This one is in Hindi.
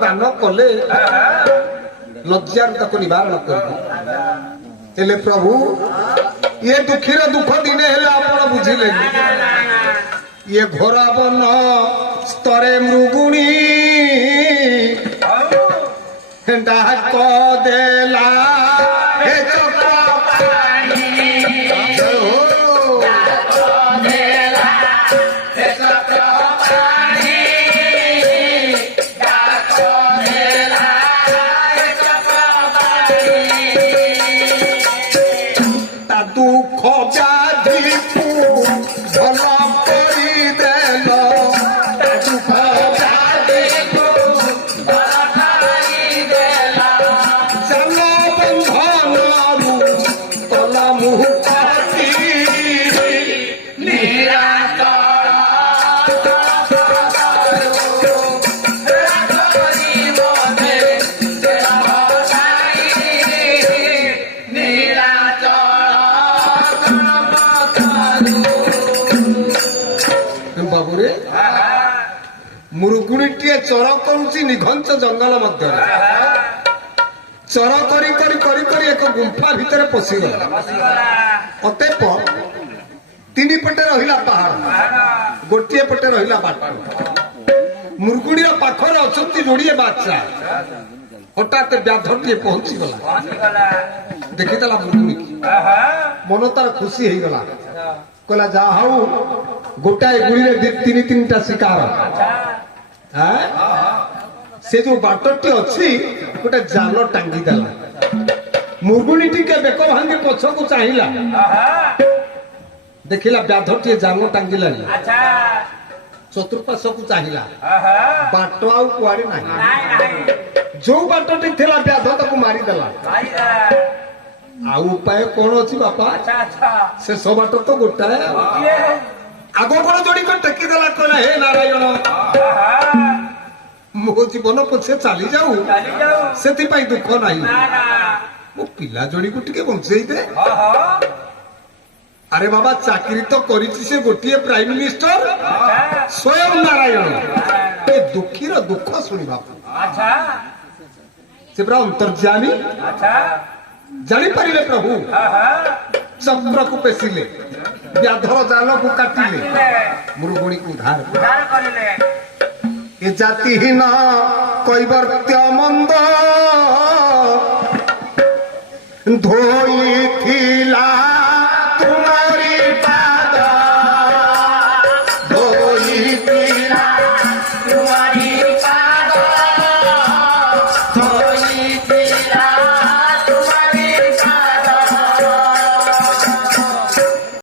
दान कले लज्जार तक निवारण कर प्रभु ये दुखीर दुख दिने हेले आपण बुझिले ये घोरा बन स्तरे मृगुणी डाक देला हे दुख व्याधि भल कर देल दुख व्याधि जल बंधन कल मुक्ति बाबूरे मुरुगुणीटे चर करुची निघंच जंगल मध्य चर करी करी करी करी एक गुंफा भितर पशिगला अतेप तीन पटे रहिला पहाड़ गोटे पटे रहिला बाट मुरुगुणी पाखर अच्छा जोड़िए बादशा हठात व्याधटे पहुंची गला देखीदेला मुरुगुणी मन तार खुशी हो गला कहला जा हाउ गोटाए गुड़ी तीन तीन टा शिकार से जो बाटटी अच्छी गोटे जाल टांगी देला मुर्गुणी टिके बेक भांगी पछ को चाहिला देखिला व्याधटी जाल टांगिला चतुर्पाश को चाहिला बाट आउ कुआड़े नहीं जो बाटटी थिला व्याध ताको मारी देला आ उपाय कौन अच्छी बापा से सब बाट तो गोटाए आग कौन जोड़ी कर टेकी देला कहला हे नारायण मो जीवन पछे चली जाऊ से दुख नहीं मो पिला जोड़ी को टिके बंचई दे अरे बाबा चाकरी तो करिछि से गोटिए प्राइम मिनिस्टर स्वयं नारायण ए दुखीर दुख सुनी बापा से पूरा अंतर्जामी जानी पारिले प्रभु चक्र को पेशिले व्याधर जाल को काटिले मुरुगुणी को उद्धार ये जातिहीन कैवर्त्य मंद धोईथिला तुम्हारी पाद धोईथिला तुम्हारी पाद धोईथिला